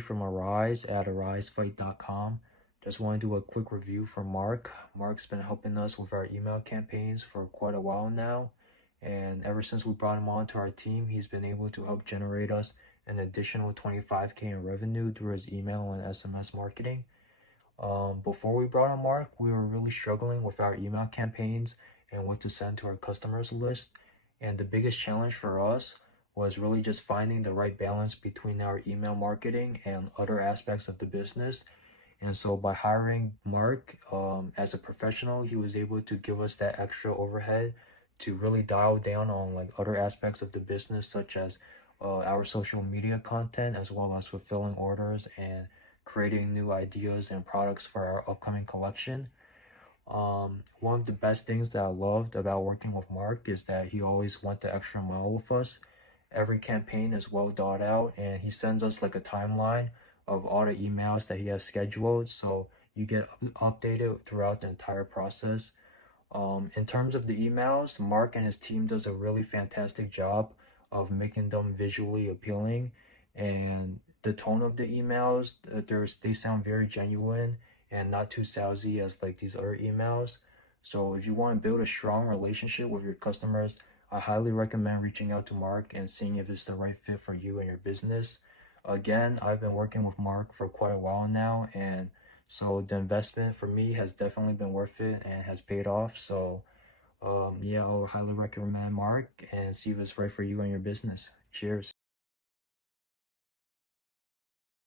from Arise at arisefight.com. Just want to do a quick review for Mark. Mark's been helping us with our email campaigns for quite a while now, and ever since we brought him on to our team, he's been able to help generate us an additional $25K in revenue through his email and SMS marketing. Before we brought on Mark, we were really struggling with our email campaigns and what to send to our customers list. And the biggest challenge for us was really just finding the right balance between our email marketing and other aspects of the business. And so by hiring Mark as a professional, he was able to give us that extra overhead to really dial down on like other aspects of the business, such as our social media content, as well as fulfilling orders and creating new ideas and products for our upcoming collection. One of the best things that I loved about working with Mark is that he always went the extra mile with us. Every campaign is well thought out, and he sends us like a timeline of all the emails that he has scheduled, so you get updated throughout the entire process. In terms of the emails, Mark and his team does a really fantastic job of making them visually appealing, and the tone of the emails, they sound very genuine and not too salesy as like these other emails. So if you want to build a strong relationship with your customers, I highly recommend reaching out to Mark and seeing if it's the right fit for you and your business. Again, I've been working with Mark for quite a while now, and so the investment for me has definitely been worth it and has paid off. So yeah, I'll highly recommend Mark and see if it's right for you and your business. Cheers.